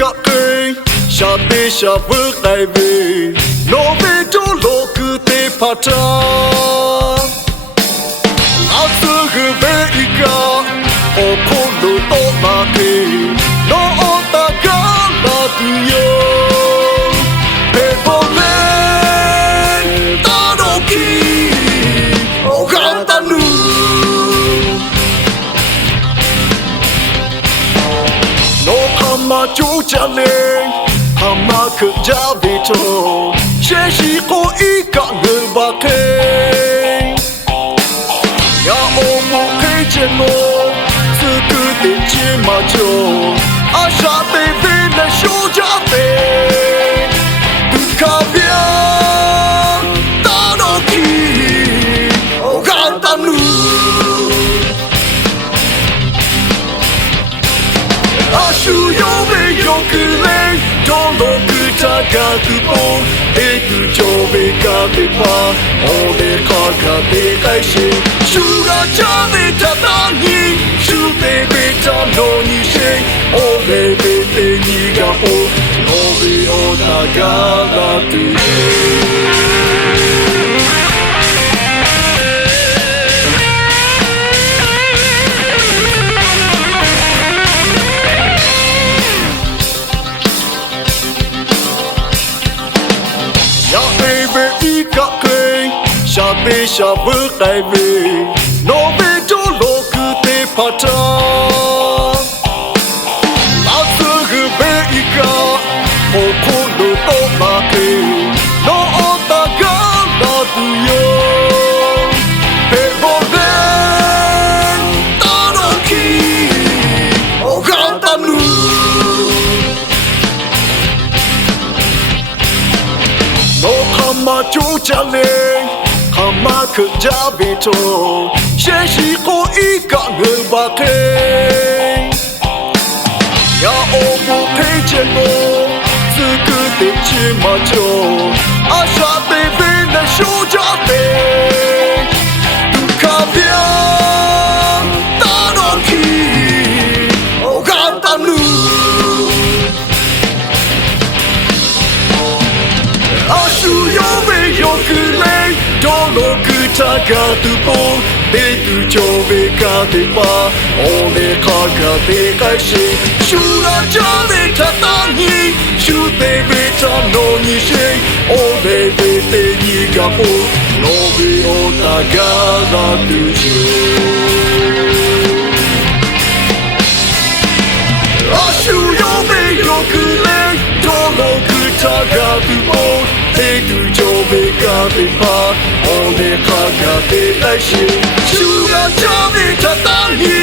cả cây sa bê sa bước đại về nó về chỗ lô cứ tê phá cha áo xưa gửi về ý cả ô khô lô tô mà kê nó ô ta cả là tự yêu về vô lên ta đâu khi ô gắn ta nu mà chú cha lên mà khởi ra về chỗ sẽ chỉ có ý cả người bà kê nhà ôm một cái chân mô sự cứ tìm chia mà chỗ à xa tê về là số cha tê từ khá biết ta đâu khi ô gắn ta nu Ashu yo ve yo kule, tondo kuta ga tupo, eku chobe ga tepa, ole kaka te kaishi, shuga chame tatani, shute beta no nishe, ole bete ni ga po, nobe ota ga ga tushe. Cả cây sa bê sa bước đại về nó về chỗ lô cứ tê phá cha áo xưa gửi về ý cả ô khô lô tô mà kê nó ô ta cả là tự yêu về vô lên ta đâu khi ô gắn ta nu mà chú cha lên mà khởi ra về chỗ sẽ chỉ có ý cả người bà kê nhà ô một cái chân mô sự cứ tìm chia mà chỗ à xa tê về là số cha tê từ khá biết ta đâu khi ô gắn ta nu Ashu yo ve yo kule, tono kuta ga tupo, eku chobe ga tepa, ole kaka te kaishi, shura chame tatani, shute beta no nishe, ole bete ni ga po, nobe ota ga ga tushe. Ashu yo ve yo kule, tono kuta ga tupo, eku chobe ga tepa, ole kaka te kaishi, shura chame tatani,